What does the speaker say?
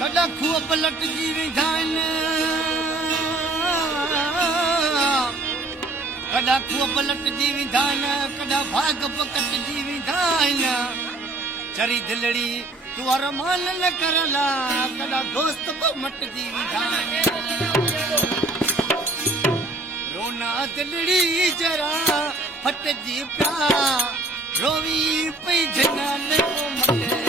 कॾहिं खूह पलटजी वेंदा आहिनि कॾहिं खूह पलटजी वेंदा आहिनि कॾहिं भाग कटिजी वेंदा आहिनि चरी दिलड़ी तूं अरमान न करला कॾहिं दोस्त मटिजी वेंदा आहिनि रोना दिलड़ी जरा फटजी पिया रोवी पई जनाल को मटे